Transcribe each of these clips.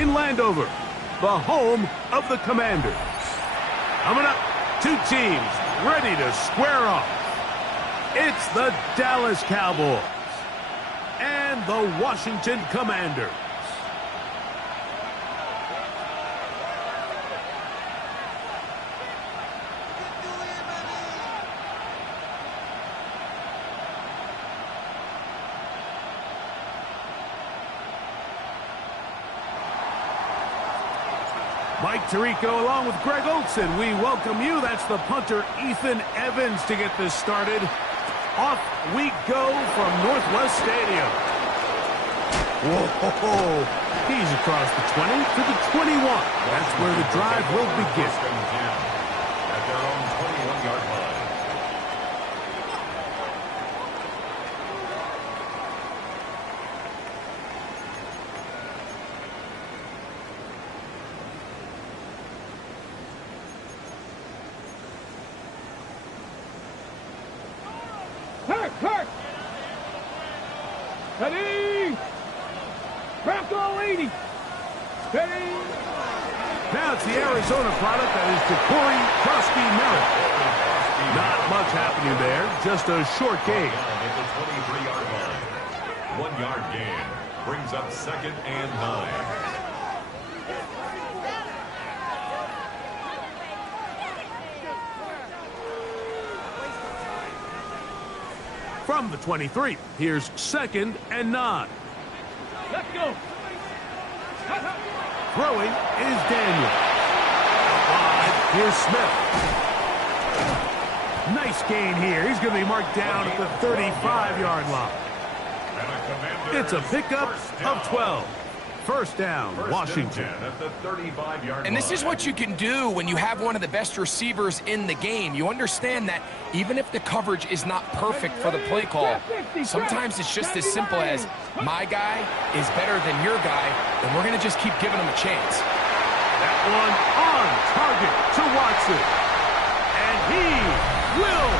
in Landover, the home of the Commanders. Coming up, two teams ready to square off. It's the Dallas Cowboys and the Washington Commanders. Mike Tirico along with Greg Olson. We welcome you. That's the punter, Ethan Evans, to get this started. Off we go from Northwest Stadium. Whoa! He's across the 20 to the 21. That's where the drive will begin. At their own 21-yard line. Ready! Back all 80! Ready! Now it's the Arizona product that is Corey Krusty Merritt. Not much happening there, just a short gain. At the 23-yard line. 1 yard gain brings up 2nd and 9. From the 23, here's 2nd and 9. Let's go! Throwing is Daniel. Wide, here's Smith. Nice gain here. He's going to be marked down at the 35-yard line. It's a pickup of 12. First down, Washington. At the 35-yard line. And this is what you can do when you have one of the best receivers in the game. You understand that even if the coverage is not perfect for the play call, sometimes it's just as simple as my guy is better than your guy, and we're going to just keep giving him a chance. That one on target to Watson. And he will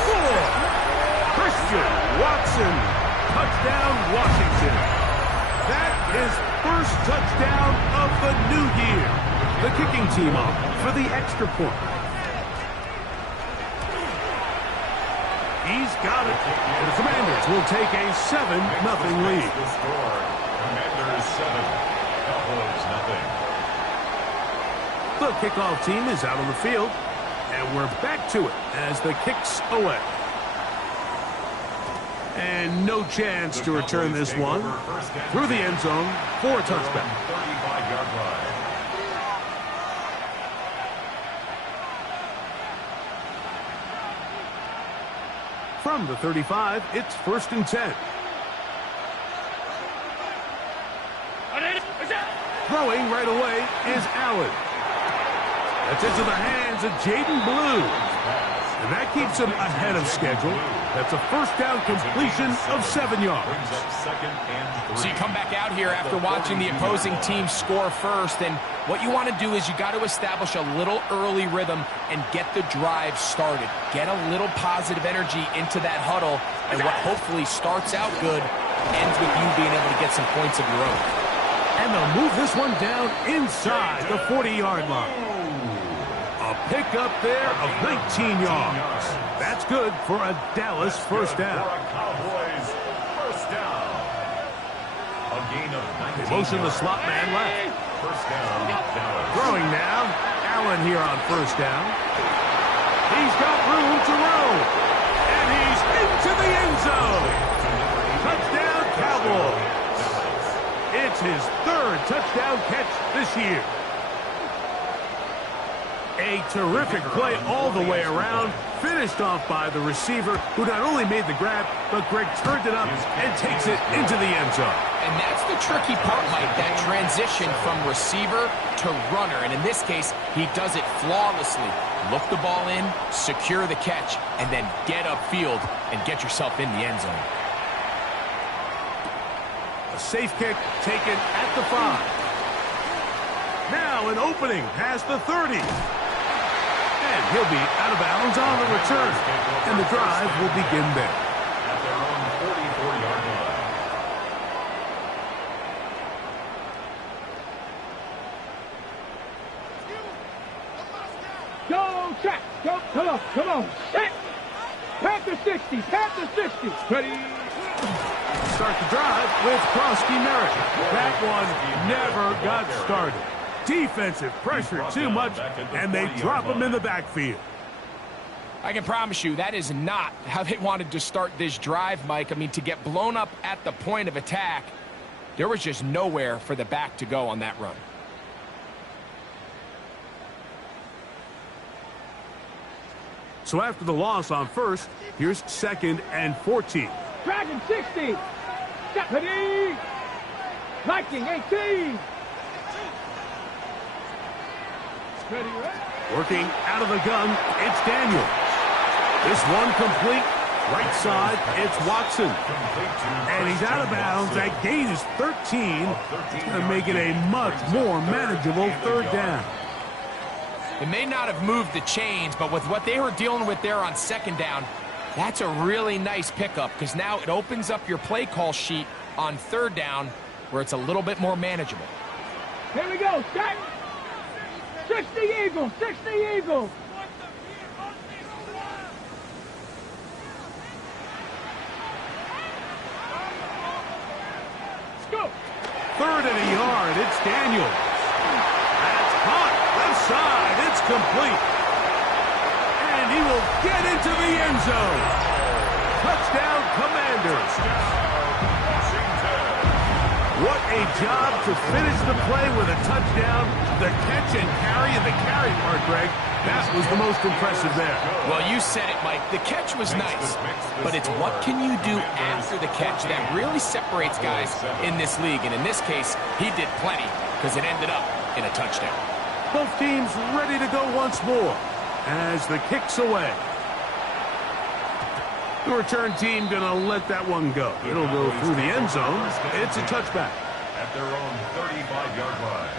score. Christian Watson. Touchdown, Washington. That is first touchdown of the new year. The kicking team up for the extra point. He's got it. The Commanders will take a 7-0 lead. The score. Commanders 7, Cowboys nothing. The kickoff team is out on the field, and we're back to it as the kick's away. And no chance to return this one through the end zone for a touchback. 35-yard line. From the 35, it's 1st and 10. Throwing right away is Allen. That's into the hands of Jaden Blue. And that keeps him ahead of schedule. That's a first down completion of 7 yards. So you come back out here after watching the opposing team score first, and what you want to do is you got to establish a little early rhythm and get the drive started. Get a little positive energy into that huddle, and what hopefully starts out good ends with you being able to get some points of your own. And they'll move this one down inside the 40-yard line. A pickup there of 19 yards. That's good for a Dallas first down. For a Cowboys first down. A gain of 19 Motion the yards. slot man left. First down, Dallas. Throwing now. Allen here on first down. He's got room to roll. And he's into the end zone. Touchdown, Cowboys. It's his 3rd touchdown catch this year. A terrific play all the way around, finished off by the receiver, who not only made the grab, but Greg turned it up and takes it into the end zone. And that's the tricky part, Mike, that transition from receiver to runner. And in this case, he does it flawlessly. Look the ball in, secure the catch, and then get upfield and get yourself in the end zone. A safe kick taken at the 5. Now an opening past the 30. And he'll be out of bounds on the return. And the drive will begin there. At their own 44-yard line. on track. Go, come on. Set. Panther 60, Panther 60. Ready. Start the drive with Krosky Merritt. That one never got started. Defensive pressure too much, and they drop him in the backfield. I can promise you that is not how they wanted to start this drive, Mike. I mean, to get blown up at the point of attack, there was just nowhere for the back to go on that run. So after the loss on first, here's 2nd and 14. Dragon 60. Step ready. Viking 18. Ready, ready. Working out of the gun, it's Daniel. This one complete. Right side, it's Watson. And he's out of bounds. That gain is 13. It's going to make it a much more manageable 3rd down. It may not have moved the chains, but with what they were dealing with there on 2nd down, that's a really nice pickup because now it opens up your play call sheet on 3rd down where it's a little bit more manageable. Here we go. Set. 60 Eagles. 60 Eagles. Let's go. 3rd and a yard. It's Daniel. That's caught. Left side. It's complete. And he will get into the end zone. Touchdown, Commanders. What a job to finish the play with a touchdown. The catch and carry, and the carry part, Greg, that was the most impressive there. Well, you said it, Mike. The catch was nice, but it's what can you do after the catch that really separates guys in this league. And in this case, he did plenty because it ended up in a touchdown. Both teams ready to go once more as the kick's away. The return team going to let that one go. It'll go through the end zone. It's a touchback. At their own 35-yard line.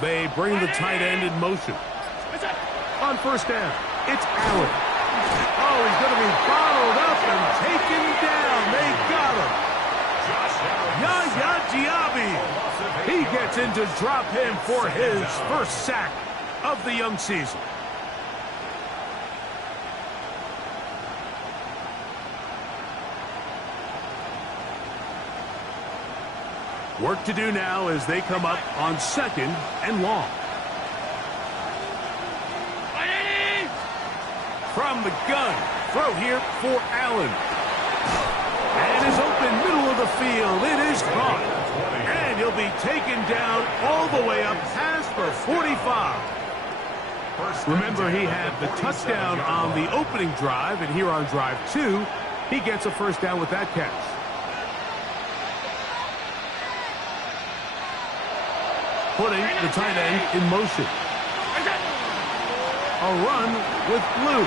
They bring the tight end in motion. On 1st down, it's Allen. Oh, he's going to be followed up and taken down. They got him. Yaya Diaby. He gets in to drop him for his first sack of the young season. Work to do now as they come up on 2nd and long. From the gun, throw here for Allen. And is open middle of the field. It is caught. And he'll be taken down all the way up past the 45. Remember, he had the touchdown on the opening drive, and here on drive 2, he gets a 1st down with that catch. Putting the tight end in motion. A run with Blue.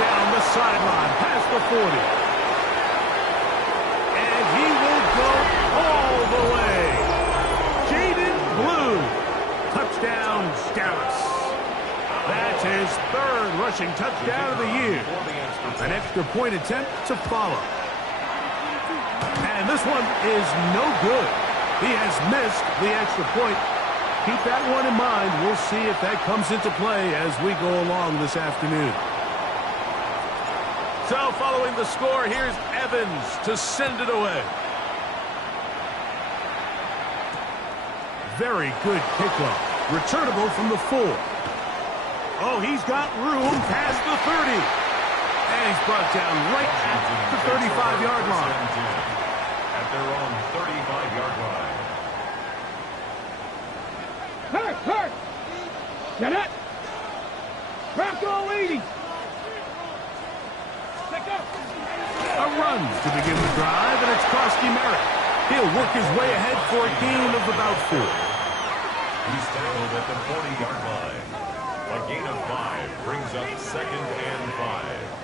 Down the sideline, past the 40. And he will go all the way. Jaden Blue. Touchdown, Dallas. That's his 3rd rushing touchdown of the year. An extra point attempt to follow. And this one is no good. He has missed the extra point. Keep that one in mind. We'll see if that comes into play as we go along this afternoon. So following the score, here's Evans to send it away. Very good kickoff. Returnable from the 4. Oh, he's got room past the 30. And he's brought down right at the 35-yard line. At their own 35-yard line. Hurt! Get it! Bronco 80! Let go! A run to begin the drive, and it's Krosky Merritt. He'll work his way ahead for a gain of about 4. He's tackled at the 40-yard line. A gain of 5 brings up 2nd and 5.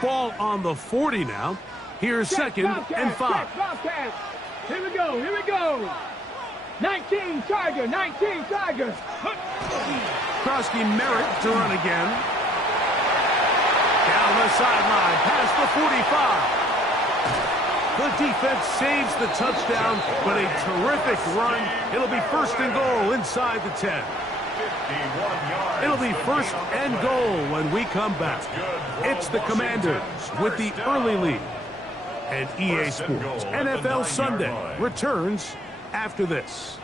Ball on the 40 now. Here's second and 5. Here we go, here we go. 19 Tiger, 19 Tiger. Krosky Merritt to run again. Down the sideline, past the 45. The defense saves the touchdown, but a terrific run. It'll be first and goal inside the 10. It'll be first and goal when we come back. It's the Commanders with the early lead. And EA Sports NFL Sunday returns after this.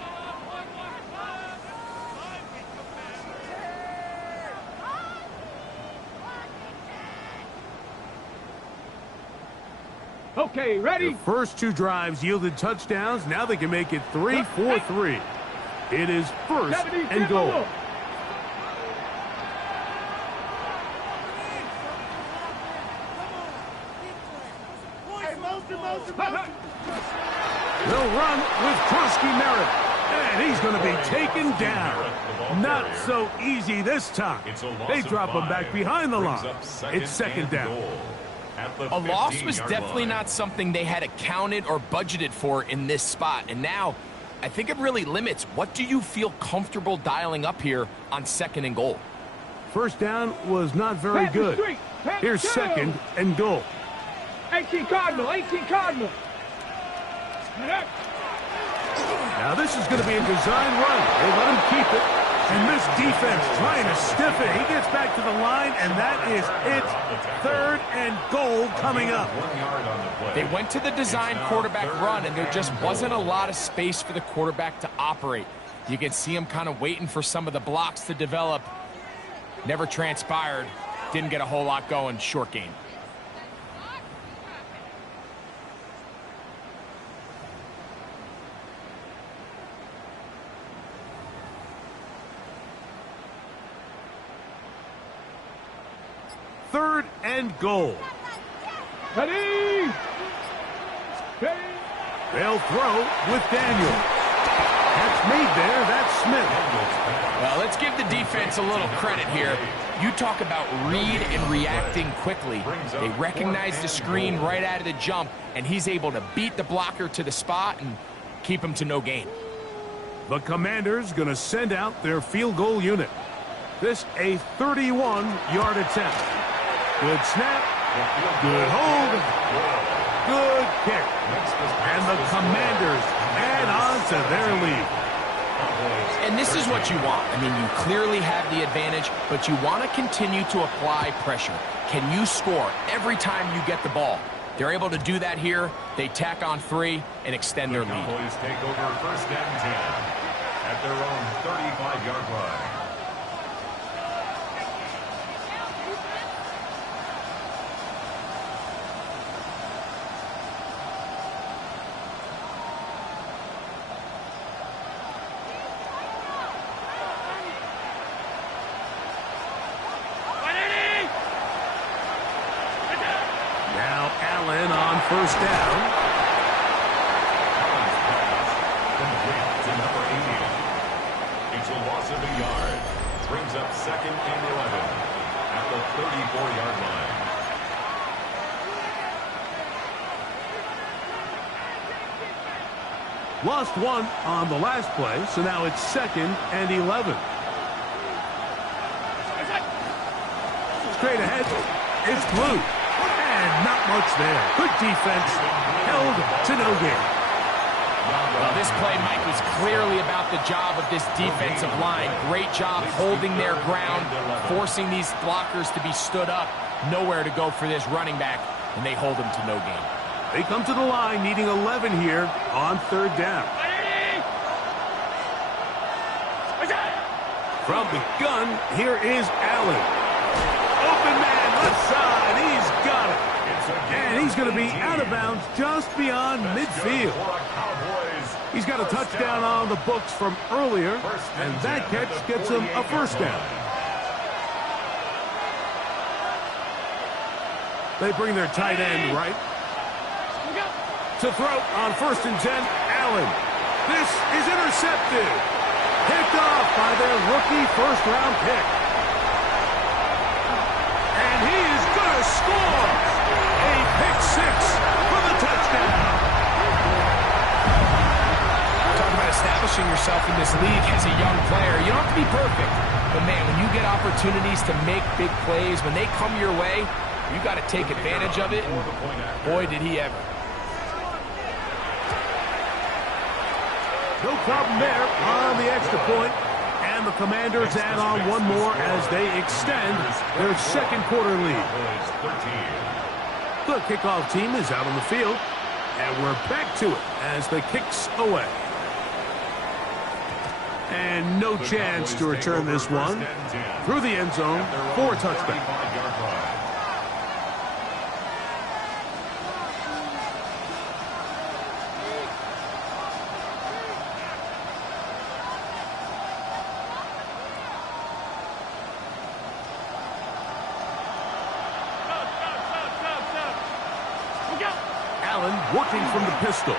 Okay, ready? The first 2 drives yielded touchdowns. Now they can make it 3-4-3. It is first and goal. They'll run with Krosky Merritt. And he's going to be taken down. Not so easy this time. They drop him back behind the line. It's second down. A loss was definitely not something they had accounted or budgeted for in this spot. And now, I think it really limits. What do you feel comfortable dialing up here on second and goal? First down was not very good. Here's second and goal. 18 Cardinal, 18 Cardinal. Now this is going to be a design run. They let him keep it. And this defense trying to stiff it. He gets back to the line, and that is it. Third and goal coming up. They went to the design quarterback run, and there just wasn't a lot of space for the quarterback to operate. You can see him kind of waiting for some of the blocks to develop. Never transpired. Didn't get a whole lot going. Short game. Third and goal. Ready? They'll throw with Daniel. That's made there. That's Smith. Well, let's give the defense a little credit here. You talk about read and reacting quickly. They recognize the screen right out of the jump, and he's able to beat the blocker to the spot and keep him to no gain. The Commanders going to send out their field goal unit. This a 31-yard attempt. Good snap, good hold, good kick. And the Commanders add on to their lead. And this is what you want. I mean, you clearly have the advantage, but you want to continue to apply pressure. Can you score every time you get the ball? They're able to do that here. They tack on 3 and extend their lead. Cowboys take over first and 10 at their own 35-yard line. First down. Complete to number 80. It's a loss of a yard. Brings up second and 11 at the 34-yard line. Lost 1 on the last play, so now it's second and 11. Straight ahead. It's Blue. And not much there. Good defense. Held to no gain. Well, this play, Mike, was clearly about the job of this defensive line. Great job holding their ground, forcing these blockers to be stood up. Nowhere to go for this running back, and they hold him to no gain. They come to the line needing 11 here on third down. From the gun, here is Allen. Open man, left side. He's got it. And he's going to be out of bounds just beyond midfield. He's got a touchdown on the books from earlier, and that catch gets him a first down. They bring their tight end right. To throw on first and 10, Allen. This is intercepted. Picked off by their rookie first-round pick. And he is going to score. for the touchdown. Talking about establishing yourself in this league as a young player. You don't have to be perfect. But, man, when you get opportunities to make big plays, when they come your way, you got to take advantage of it. And boy, did he ever. No problem there on the extra point. And the Commanders add on one more as they extend their second quarter lead. The kickoff team is out on the field. And we're back to it as the kick's away. And no chance to return this one through the end zone for a touchdown. Allen working from the pistol. A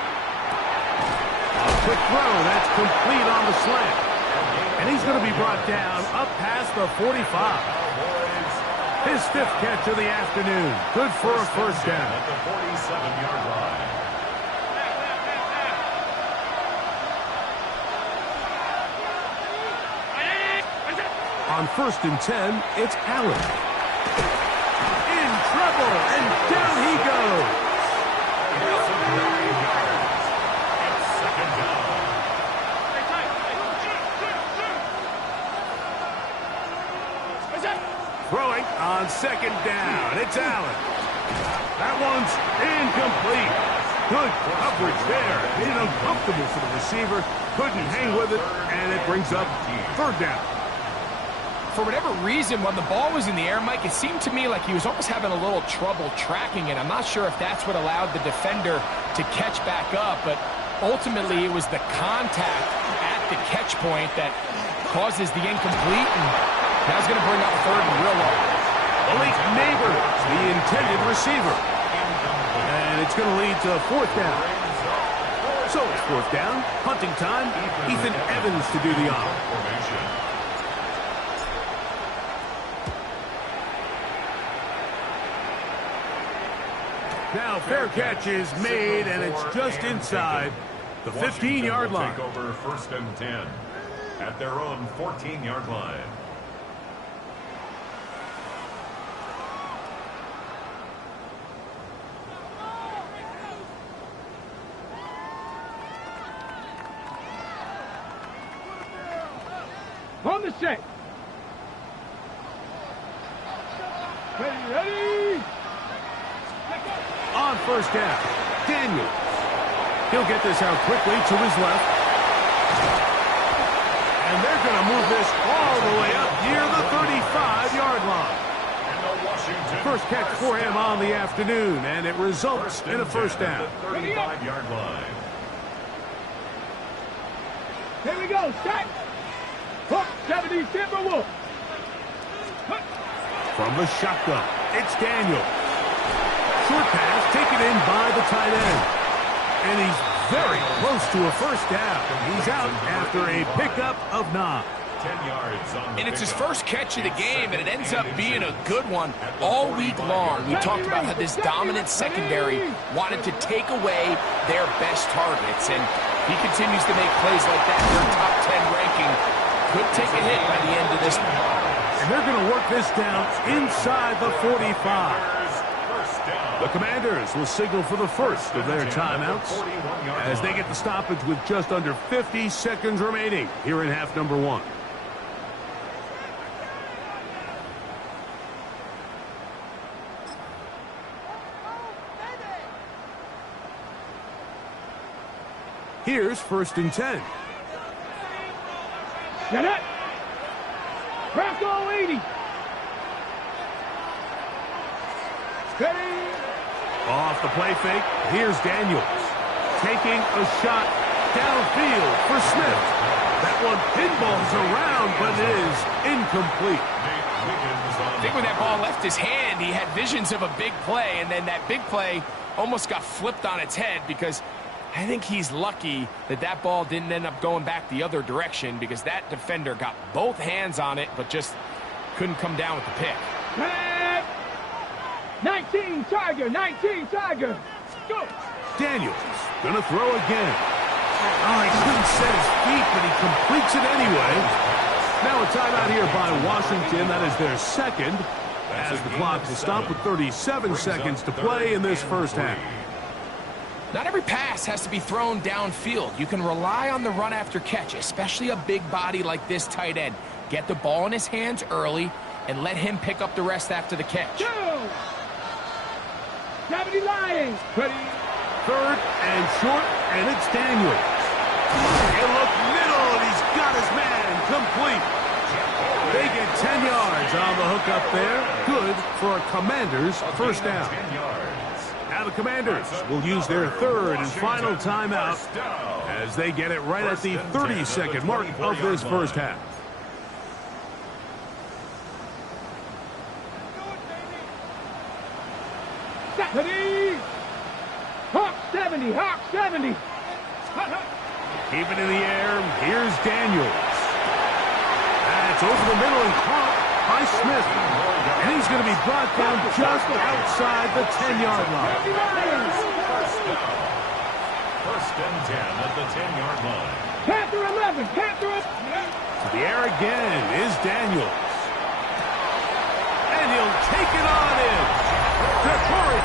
quick throw, that's complete on the slant. And he's going to be brought down up past the 45. His fifth catch of the afternoon. Good for a first down. At the 47-yard line. On 1st and 10, it's Allen. In trouble, and down he goes. Throwing on 2nd down. It's Allen. That one's incomplete. Good coverage there. Made it uncomfortable for the receiver. Couldn't hang with it, and it brings up 3rd down. For whatever reason, when the ball was in the air, Mike, it seemed to me like he was almost having a little trouble tracking it. I'm not sure if that's what allowed the defender to catch back up, but ultimately it was the contact at the catch point that causes the incomplete, and now it's going to bring up 3rd and real long. Malik Neighbors, the intended receiver. And it's going to lead to 4th down. So it's 4th down, punting time. Ethan Evans to do the honor. Now fair catch is made, and it's just inside the 15-yard line. Take over 1st and 10 at their own 14-yard line. On the set. Ready. On 1st down, Daniels. He'll get this out quickly to his left. And they're going to move this all the way up near the 35-yard line. First catch for him on the afternoon, and it results in a 1st down. 35-yard line. Here we go. Set. Hook. 70 Timberwolves. From the shotgun, it's Daniels. Short pass taken in by the tight end. And he's very close to a 1st down. He's out after a pickup of 9. 10 yards on the And it's his pickup. first catch of the game, and it ends up being a good one all week long. We talked about how this dominant secondary wanted to take away their best targets, and he continues to make plays like that. Their top 10 ranking could take a hit by the end of this one. And they're going to work this down inside the 45. The Commanders will signal for the first of their timeouts as they get the stoppage with just under 50 seconds remaining here in half number 1. Here's 1st and 10. Get it. Bronco 80. Steady. Off the play fake, here's Daniels. Taking a shot downfield for Smith. That one pinballs around, but it is incomplete. I think when that ball left his hand, he had visions of a big play, and then that big play almost got flipped on its head because I think he's lucky that that ball didn't end up going back the other direction because that defender got both hands on it but just couldn't come down with the pick. 19 Tiger, 19 Tiger. Go. Daniels gonna throw again. Oh, he couldn't set his feet, but he completes it anyway. Now a timeout here by Washington. That is their second, as the clock will stop with 37 seconds to play in this first half. Not every pass has to be thrown downfield. You can rely on the run after catch, especially a big body like this tight end. Get the ball in his hands early and let him pick up the rest after the catch. Go. 70 Lions. Ready. Third and short, and it's Daniels. He'll look middle, and he's got his man complete. They get 10 yards on the hook up there. Good for a Commanders first down. Now the Commanders will use their third and final timeout as they get it right at the 30-second mark of this first half. Ready. Hawk 70, Hawk 70. Keep it in the air. Here's Daniels. That's over the middle and caught by Smith. And he's going to be brought down just outside the 10-yard line. First and 10 at the 10-yard line. Panther 11, Panther 11. To the air again is Daniels. And he'll take it on in. Corey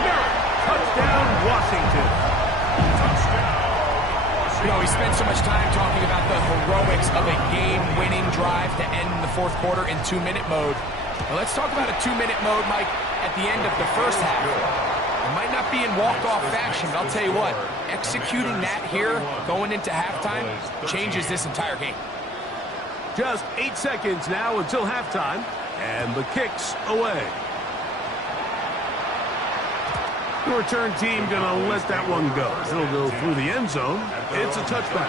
Merritt. Touchdown, Washington. You know, he spent so much time talking about the heroics of a game-winning drive to end the fourth quarter in 2-minute mode. Now let's talk about a 2-minute mode, Mike, at the end of the first half. It might not be in walk-off fashion, but I'll tell you what, executing that here, going into halftime, changes this entire game. Just 8 seconds now until halftime, and the kick's away. The return team going to let that one go. It'll go through the end zone. It's a touchback.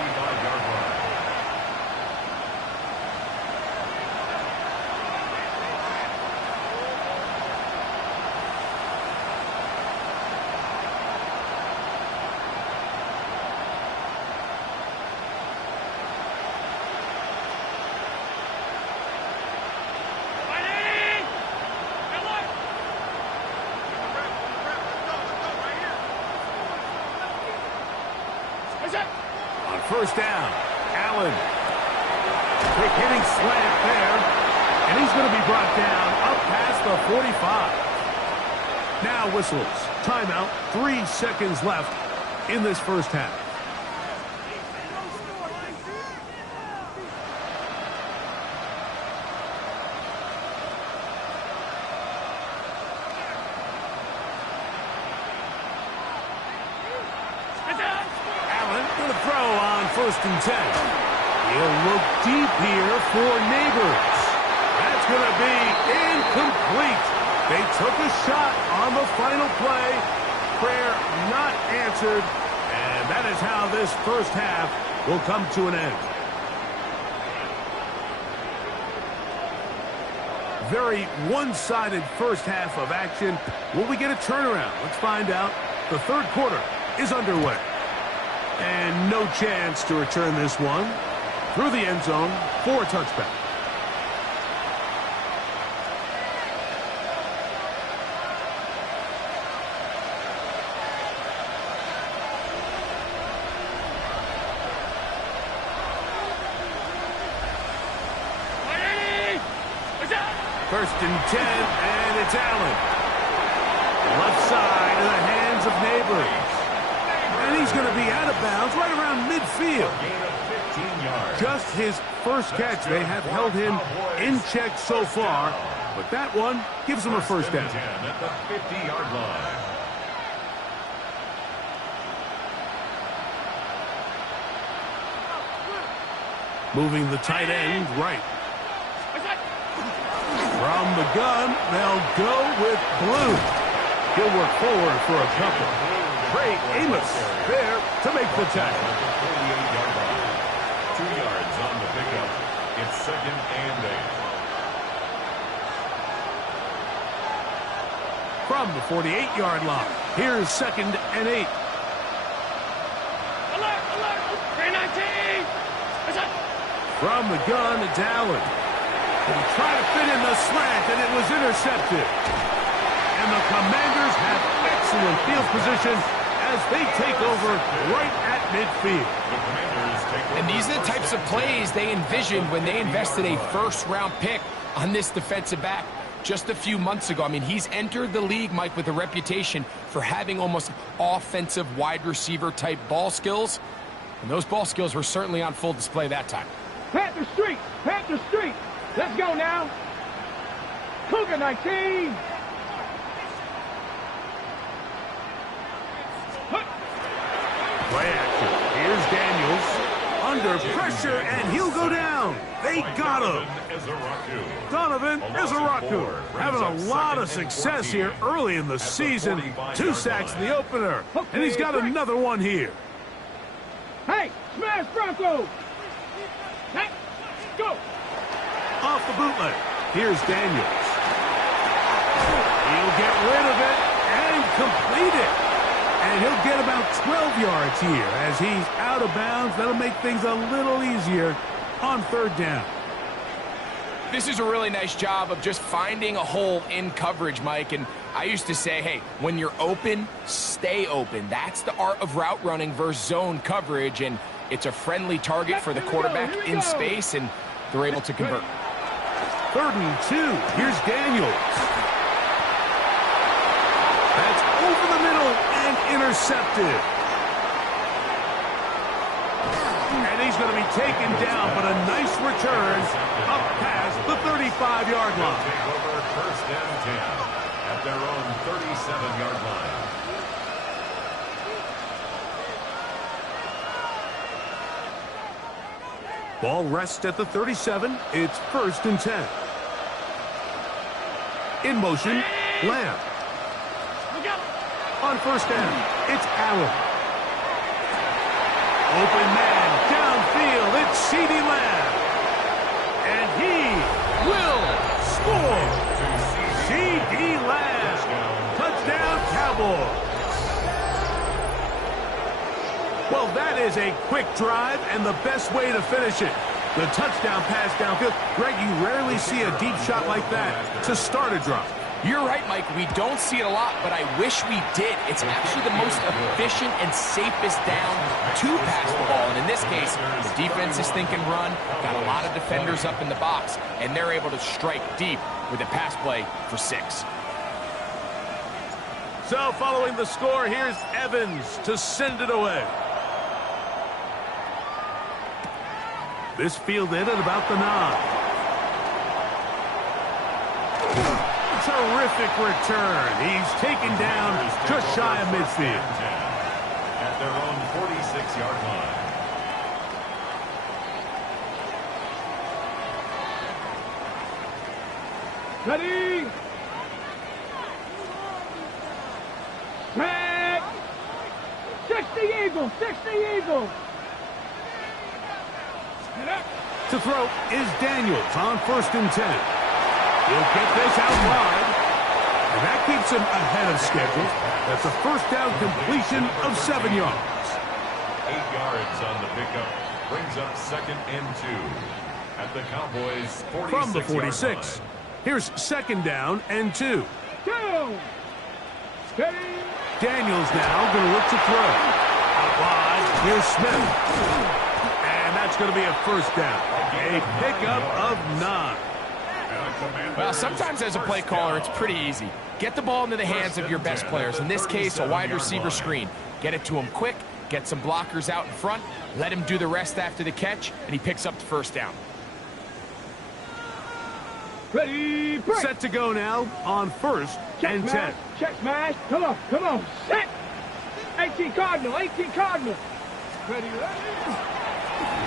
First down, Allen. Quick hitting slant there, and he's going to be brought down up past the 45. Now whistles. Timeout. 3 seconds left in this first half. First and 10. He'll look deep here for Neighbors. That's going to be incomplete. They took a shot on the final play. Prayer not answered. And that is how this first half will come to an end. Very one-sided first half of action. Will we get a turnaround? Let's find out. The third quarter is underway. And no chance to return this one through the end zone for a touchback. First and 10, and it's Allen. Left side in the hands of Neighbors. And he's going to be out of bounds right around midfield. Just his first catch. They have held him in check so far, but that one gives him a first down. At the 50-yard line. Moving the tight end right. From the gun, they'll go with Blue. He'll work forward for a couple. Trey Amos there to make the tackle. 48-yard line. 2 yards on the pickup. It's second and 8. From the 48-yard line, here's second and 8. From the gun, it's Allen. He tried to fit in the slant, and it was intercepted. And the Commanders have excellent field position as they take over right at midfield. And these are the types of plays they envisioned when they invested a first-round pick on this defensive back just a few months ago. I mean, he's entered the league, Mike, with a reputation for having almost offensive wide receiver type ball skills. And those ball skills were certainly on full display that time. Panther Street! Panther Street! Let's go now! Cougar 19! Play action. Here's Daniels. Under pressure, and he'll go down. They got him. Donovan Ezeraku having a lot of success here early in the season. 2 sacks in the opener, and he's got another one here. Hey, smash Bronco! Hey, go! Off the bootleg. Here's Daniels. He'll get rid of it and complete it. And he'll get about 12 yards here as he's out of bounds. That'll make things a little easier on 3rd down. This is a really nice job of just finding a hole in coverage, Mike. And I used to say, hey, when you're open, stay open. That's the art of route running versus zone coverage. And it's a friendly target for the quarterback in space, and they're able to convert. 3rd and 2. Here's Daniels. That's over the middle and intercepted. And he's going to be taken down, but a nice return up past the 35-yard line. Take over 1st and 10 at their own 37-yard line. Ball rests at the 37. It's 1st and 10. In motion, Lamb. On 1st down, it's Allen. Open man, downfield, it's CeeDee Lamb. And he will score. CeeDee Lamb. Touchdown, Cowboys. Well, that is a quick drive and the best way to finish it. The touchdown pass downfield. Greg, you rarely see a deep shot like that to start a drive. You're right, Mike. We don't see it a lot, but I wish we did. It's actually the most efficient and safest down to pass the ball. And in this case, the defense is thinking run, got a lot of defenders up in the box, and they're able to strike deep with a pass play for 6. So following the score, here's Evans to send it away. This fielded at about the 9. Terrific return. He's taken down just shy of midfield. At their own 46-yard line. Ready? Back! 60 Eagles! 60 Eagles! To throw is Daniels on 1st and 10. He'll get this out wide, and that keeps him ahead of schedule. That's a 1st down completion of 7 yards. 8 yards on the pickup brings up 2nd and 2 at the Cowboys' 46. From the 46, here's 2nd down and 2. Go! Steady! Daniels now going to look to throw. Out wide, here's Smith. And that's going to be a 1st down. A pickup of 9. Well, sometimes as a play caller, it's pretty easy. Get the ball into the hands of your best players. In this case, a wide receiver screen. Get it to him quick, get some blockers out in front, let him do the rest after the catch, and he picks up the 1st down. Ready, break. Set to go now on 1st and 10. Check smash. Come on, come on. Set. 18 Cardinal, 18 Cardinal. Ready, ready.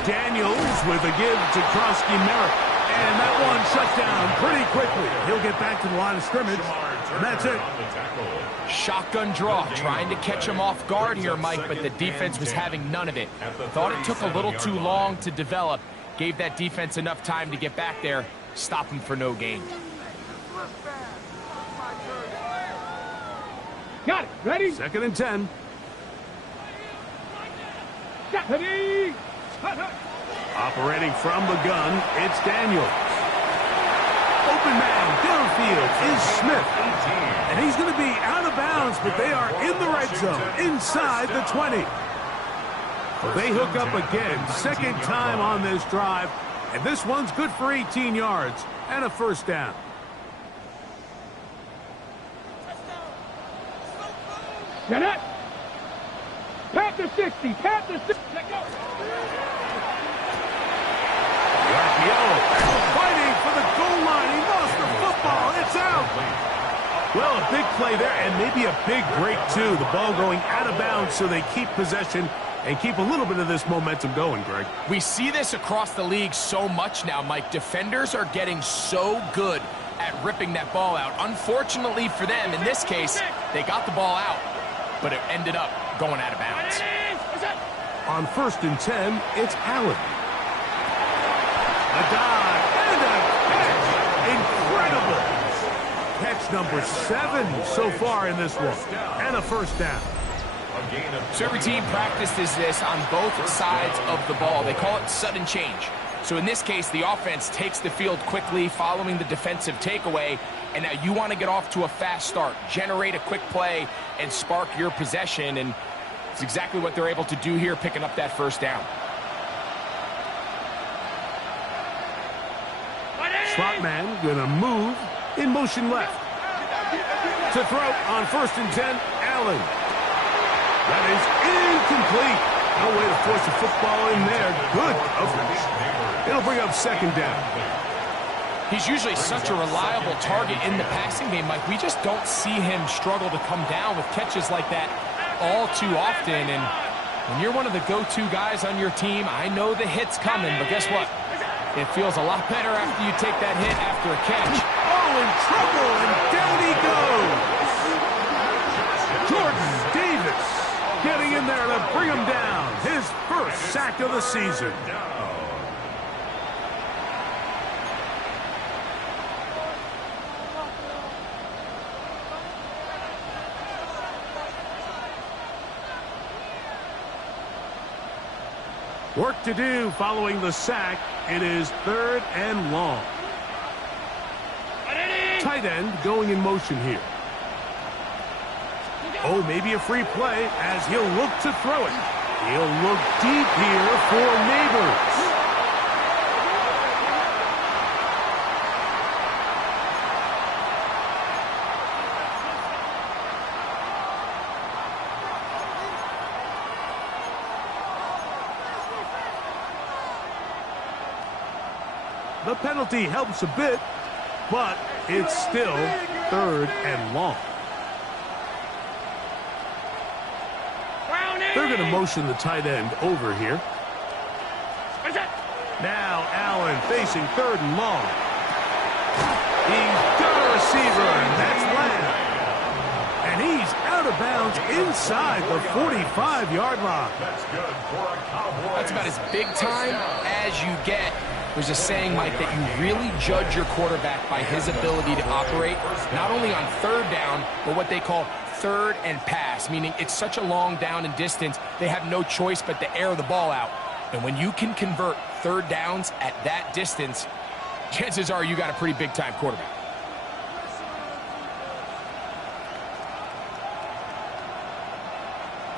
Daniels with a give to Krosky Merritt. And that one shut down pretty quickly. He'll get back to the line of scrimmage, and that's it. Shotgun draw, trying to catch him off guard here, Mike, but the defense was having none of it. Thought it took a little too long to develop. Gave that defense enough time to get back there, stop him for no gain. Got it. Ready? 2nd and 10. Ready. Operating from the gun, it's Daniels. Open man downfield is Smith. And he's going to be out of bounds, but they are in the red zone, inside the 20. They hook up again, second time on this drive, and this one's good for 18 yards and a first down. Get it! Pat the 60, pat the 60, let go! The RPO, fighting for the goal line, he lost the football, it's out! Well, a big play there, and maybe a big break too. The ball going out of bounds so they keep possession and keep a little bit of this momentum going, Greg. We see this across the league so much now, Mike. Defenders are getting so good at ripping that ball out. Unfortunately for them, in this case, they got the ball out, but it ended up going out of bounds. On 1st and 10, it's Allen. A dive and a catch. Incredible. Catch number 7 so far in this one. And a first down. So every team practices this on both sides of the ball. They call it sudden change. So in this case, the offense takes the field quickly following the defensive takeaway, and now you want to get off to a fast start, generate a quick play, and spark your possession, and it's exactly what they're able to do here, picking up that first down. Slot man gonna move in motion left. To throw on 1st and 10, Allen. That is incomplete. No way to force a football in there. Good coverage. It'll bring up 2nd down. He's usually such a reliable target in the passing game, Mike. We just don't see him struggle to come down with catches like that all too often. And when you're one of the go-to guys on your team, I know the hit's coming, but guess what? It feels a lot better after you take that hit after a catch. Oh, in trouble, and down he goes. Jordan Davis getting in there to bring him down. His first sack of the season. Work to do following the sack. It is 3rd and long. Tight end going in motion here. Oh, maybe a free play as he'll look to throw it. He'll look deep here for Neighbors. The penalty helps a bit, but it's still 3rd and long. They're going to motion the tight end over here. Now Allen facing 3rd and long. He's got a receiver, and that's Lamb. And he's out of bounds inside the 45-yard line. That's about as big time as you get. There's a saying, Mike, that you really judge your quarterback by his ability to operate, not only on 3rd down, but what they call 3rd and pass, meaning it's such a long down and distance, they have no choice but to air the ball out. And when you can convert 3rd downs at that distance, chances are you got a pretty big-time quarterback.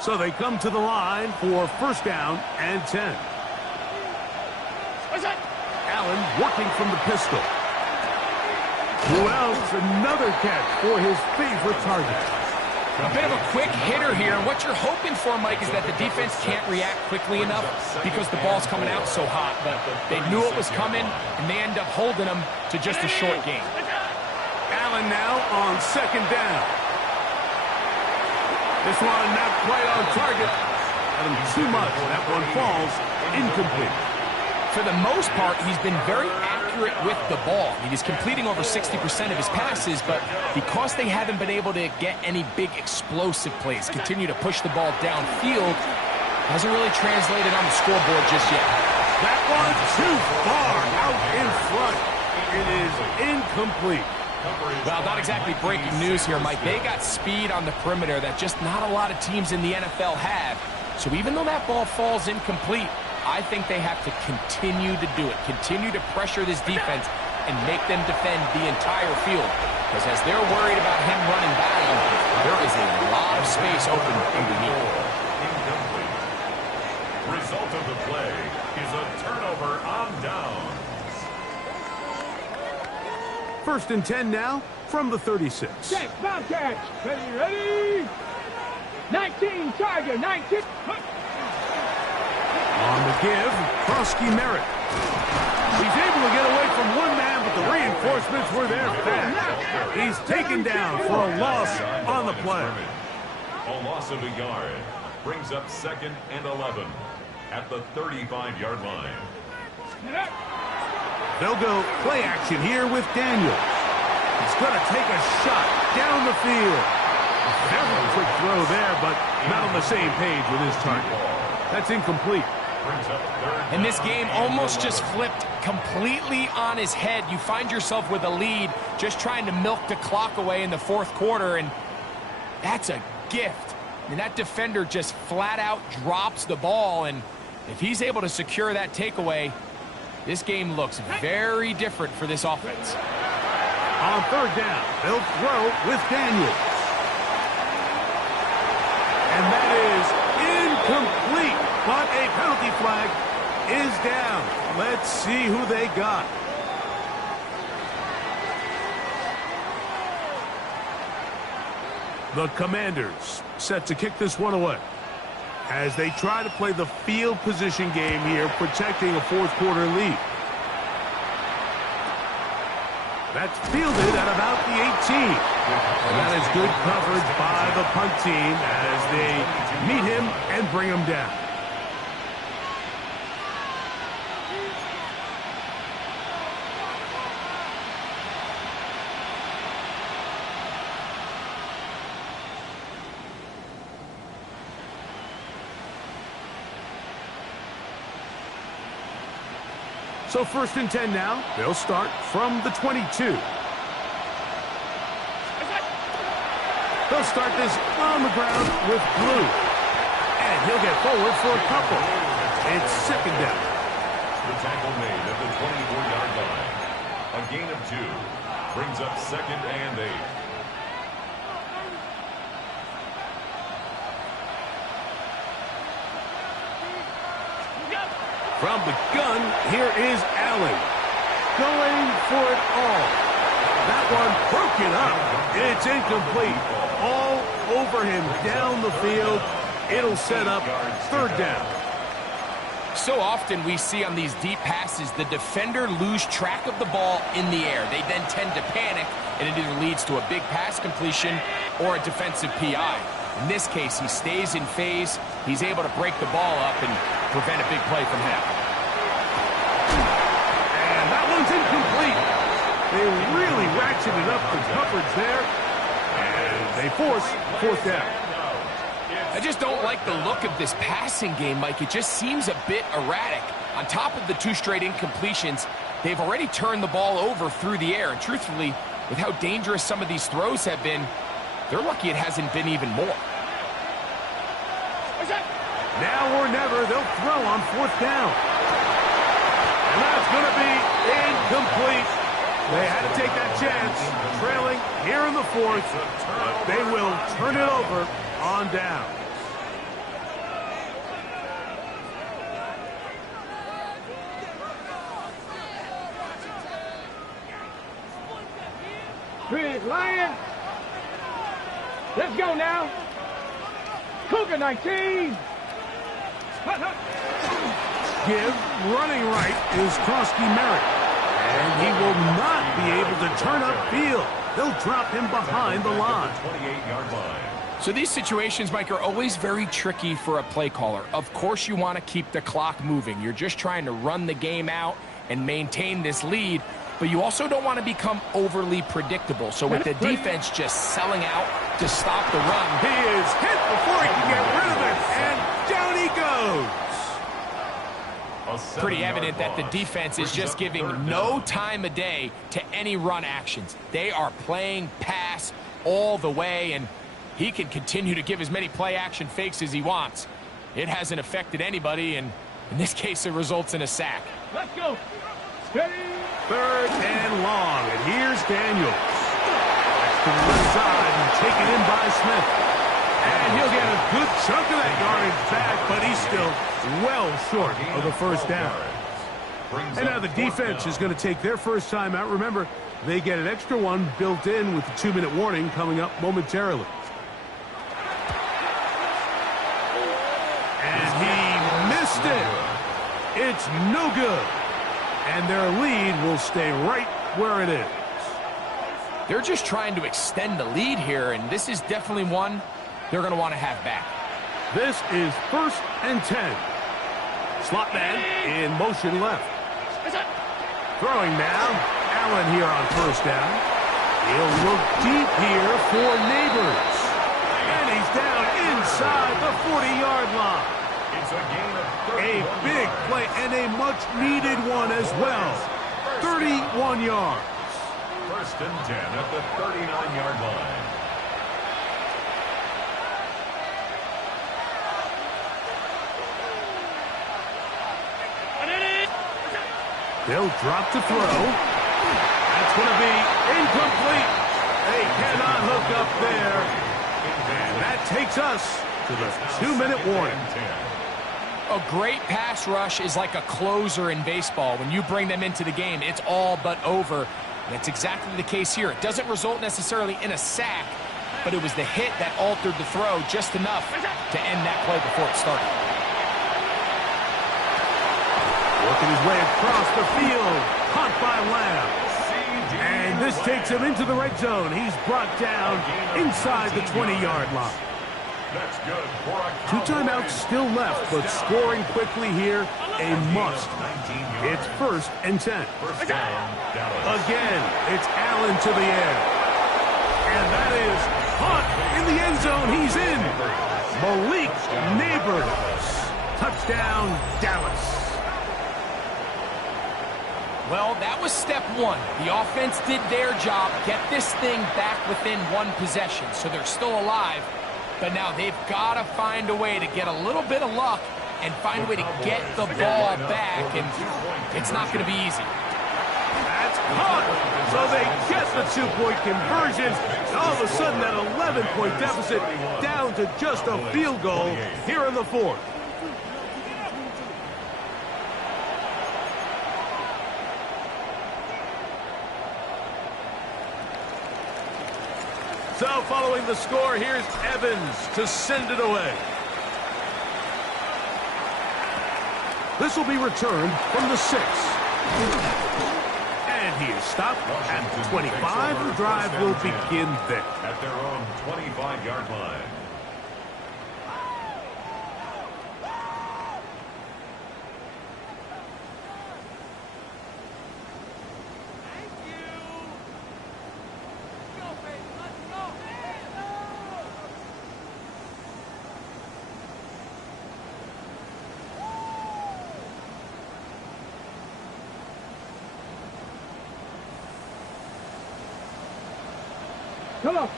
So they come to the line for 1st down and 10. Allen working from the pistol. Well, another catch for his favorite target. A bit of a quick hitter here, and what you're hoping for, Mike, is that the defense can't react quickly enough because the ball's coming out so hot, but they knew it was coming, and they end up holding them to just a short game. Allen now on 2nd down. This one not quite on target. Got him too much. That one falls incomplete. For the most part, he's been very accurate with the ball. I mean, he's completing over 60% of his passes, but because they haven't been able to get any big explosive plays, continue to push the ball downfield, hasn't really translated on the scoreboard just yet. That one's too far out in front. It is incomplete. Well, not exactly breaking news here, Mike. They got speed on the perimeter that just not a lot of teams in the NFL have. So even though that ball falls incomplete, I think they have to continue to do it, continue to pressure this defense and make them defend the entire field. Because as they're worried about him running battle, there is a lot of space open underneath. Incomplete. Result of the play is a turnover on downs. 1st and 10 now from the 36. Check, Bobcats. Ready? 19, Tiger, 19. On the give, Krosky Merritt. He's able to get away from one man, but the reinforcements were there fast. He's taken down for a loss on the play. A loss of a yard brings up 2nd and 11 at the 35-yard line. They'll go play action here with Daniels. He's going to take a shot down the field. Very quick throw there, but not on the same page with his target. That's incomplete. And this game almost just flipped completely on his head. You find yourself with a lead, just trying to milk the clock away in the 4th quarter, and that's a gift. And that defender just flat out drops the ball, and if he's able to secure that takeaway, this game looks very different for this offense. On 3rd down, they'll throw with Daniels. And that is incomplete, but a penalty flag is down. Let's see who they got. The Commanders set to kick this one away as they try to play the field position game here, protecting a 4th quarter lead. That's fielded at about the 18. And that is good coverage by the punt team as they meet him and bring him down. So 1st and 10 now. They'll start from the 22. They'll start this on the ground with Blue. And he'll get forward for a couple. It's 2nd down. The tackle made at the 24-yard line. A gain of 2 brings up 2nd and 8. From the gun, here is Allen. Going for it all. That one broken up. It's incomplete. All over him down the field. It'll set up 3rd down. So often we see on these deep passes, the defender lose track of the ball in the air. They then tend to panic, and it either leads to a big pass completion or a defensive PI. In this case, he stays in phase. He's able to break the ball up and prevent a big play from him. And that one's incomplete. They really ratcheted up the coverage there. And they force 4th down. I just don't like the look of this passing game, Mike. It just seems a bit erratic. On top of the 2 straight incompletions, they've already turned the ball over through the air. And truthfully, with how dangerous some of these throws have been, they're lucky it hasn't been even more. Now or never, they'll throw on 4th down. And that's going to be incomplete. They had to take that chance, trailing here in the 4th. But they will turn it over on down. Big Lion. Let's go now. Cougar 19. Give, running right, is Krosky Merritt. And he will not be able to turn upfield. They'll drop him behind the line. 28-yard line. So these situations, Mike, are always very tricky for a play caller. Of course you want to keep the clock moving. You're just trying to run the game out and maintain this lead, but you also don't want to become overly predictable. So with the defense just selling out to stop the run, he is hit before he can get rid of it, and down he goes. Pretty evident that the defense is just giving no time of day to any run actions. They are playing pass all the way, and he can continue to give as many play-action fakes as he wants. It hasn't affected anybody, and in this case, it results in a sack. Let's go. Third and long, and here's Daniels. That's to the left side and taken in by Smith. And he'll get a good chunk of that yardage back, but he's still well short of the first down. And now the defense is going to take their first time out. Remember, they get an extra one built in with the 2-minute warning coming up momentarily. And he missed it. It's no good. And their lead will stay right where it is. They're just trying to extend the lead here, and this is definitely one they're going to want to have back. This is 1st and 10. Slot man in motion left. Throwing now. Allen here on 1st down. He'll look deep here for Neighbors. And he's down inside the 40-yard line. It's a gain of A big play and a much-needed one as well. 31 yards. 1st and 10 at the 39-yard line. They'll drop to throw. That's going to be incomplete. They cannot hook up there. And that takes us to the 2-minute warning. A great pass rush is like a closer in baseball. When you bring them into the game, it's all but over. And that's exactly the case here. It doesn't result necessarily in a sack, but it was the hit that altered the throw just enough to end that play before it started. Working his way across the field. Caught by Lamb. And this takes him into the red zone. He's brought down inside the 20-yard line. That's good for a 2 timeouts still left, but scoring quickly here, a must. It's 1st and 10. Again, it's Allen to the end. And that is caught in the end zone. He's in. Malik Neighbors. Touchdown, Dallas. Well, that was step one. The offense did their job, get this thing back within one possession, so they're still alive. But now they've got to find a way to get a little bit of luck and find a way to get the ball back, and it's not going to be easy. That's caught. So they get the 2-point conversion. And all of a sudden, that 11-point deficit down to just a field goal here in the 4th. So following the score, here's Evans to send it away. This will be returned from the 6. And he is stopped at the 25. The drive will begin there. At their own 25-yard line.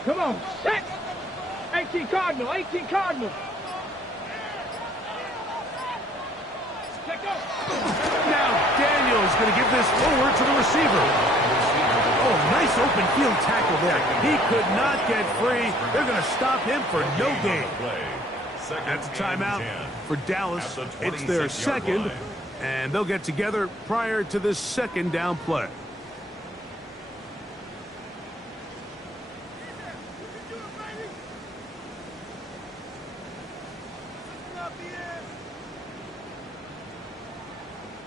Come on, set! 18 Cardinal, 18 Cardinal. Now Daniels going to give this forward to the receiver. Oh, nice open field tackle there. He could not get free. They're going to stop him for no gain. That's a timeout for Dallas. It's their second, and they'll get together prior to this 2nd down play.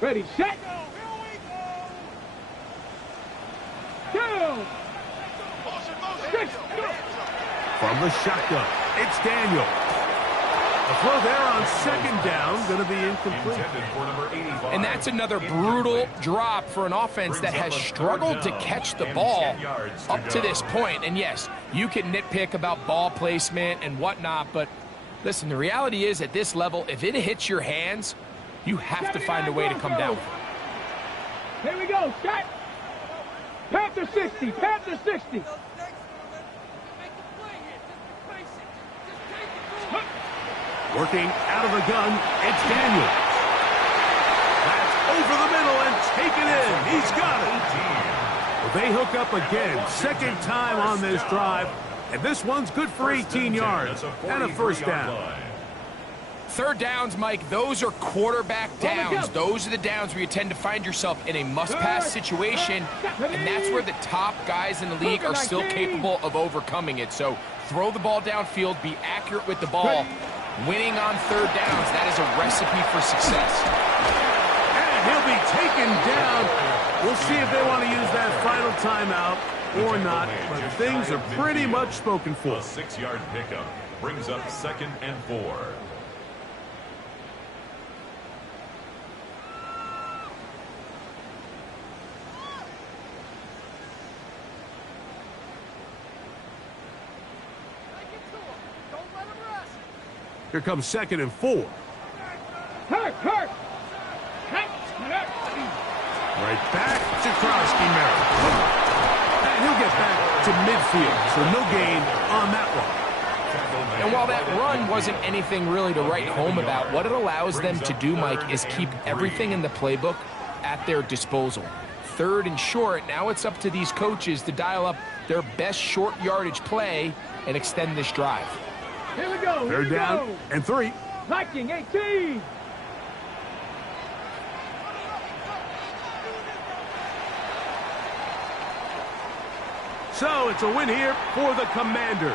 Ready, set! Down! From the shotgun, it's Daniel. The throw there on 2nd down, going to be incomplete. And that's another brutal drop for an offense that has struggled to catch the ball up to this point. And yes, you can nitpick about ball placement and whatnot, but listen, the reality is at this level, if it hits your hands, you have to find a way to come down. Here we go, set! Panther 60, Panther 60. Working out of the gun, it's Daniels. That's over the middle and take it in. He's got it. Well, they hook up again. Second time on this drive. And this one's good for 18 yards and a first down. Third downs, Mike, those are quarterback downs. Those are the downs where you tend to find yourself in a must-pass situation, and that's where the top guys in the league are still capable of overcoming it. So throw the ball downfield, be accurate with the ball. Winning on third downs, that is a recipe for success. And he'll be taken down. We'll see if they want to use that final timeout or not, but things are pretty much spoken for. A 6-yard pickup brings up 2nd and 4. Here comes 2nd and 4. Hurt. Right back to Krosky Merritt. And he'll get back to midfield, so no gain on that one. And while that run wasn't anything really to write home about, what it allows them to do, Mike, is keep everything in the playbook at their disposal. 3rd and short, now it's up to these coaches to dial up their best short yardage play and extend this drive. Here we go. They're down and 3. Viking 18. So it's a win here for the Commanders.